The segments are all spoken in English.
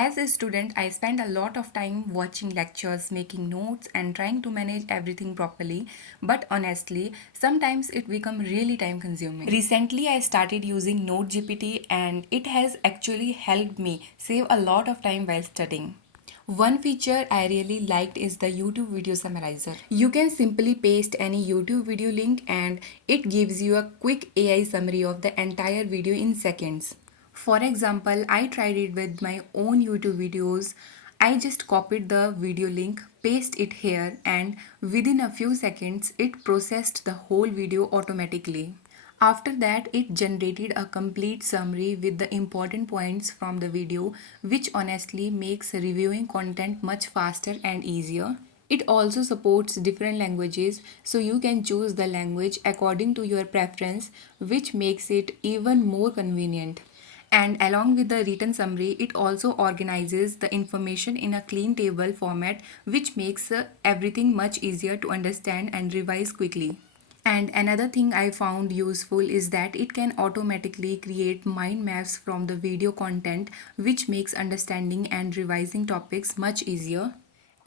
As a student, I spend a lot of time watching lectures, making notes, and trying to manage everything properly. But honestly, sometimes it becomes really time consuming. Recently, I started using NoteGPT, and it has actually helped me save a lot of time while studying. One feature I really liked is the YouTube video summarizer. You can simply paste any YouTube video link and it gives you a quick AI summary of the entire video in seconds. For example, I tried it with my own YouTube videos. I just copied the video link, paste it here, and within a few seconds, it processed the whole video automatically. After that, it generated a complete summary with the important points from the video, which honestly makes reviewing content much faster and easier. It also supports different languages, so you can choose the language according to your preference, which makes it even more convenient. And along with the written summary, it also organizes the information in a clean table format, which makes everything much easier to understand and revise quickly. And another thing I found useful is that it can automatically create mind maps from the video content, which makes understanding and revising topics much easier.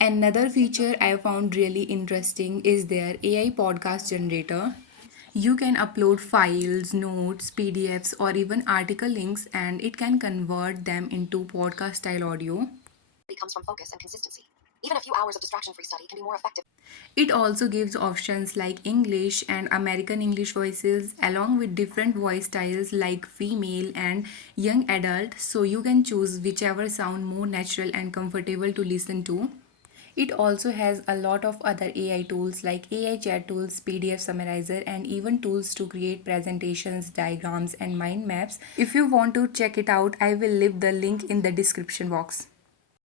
Another feature I found really interesting is their AI podcast generator. You can upload files, notes, PDFs, or even article links, and it can convert them into podcast style audio. Comes from focus and consistency. Even a few hours of distraction free study can be more effective. It also gives options like English and American English voices, along with different voice styles like female and young adult, so you can choose whichever sound more natural and comfortable to listen to. It also has a lot of other AI tools like AI chat tools, PDF summarizer, and even tools to create presentations, diagrams, and mind maps. If you want to check it out, I will leave the link in the description box.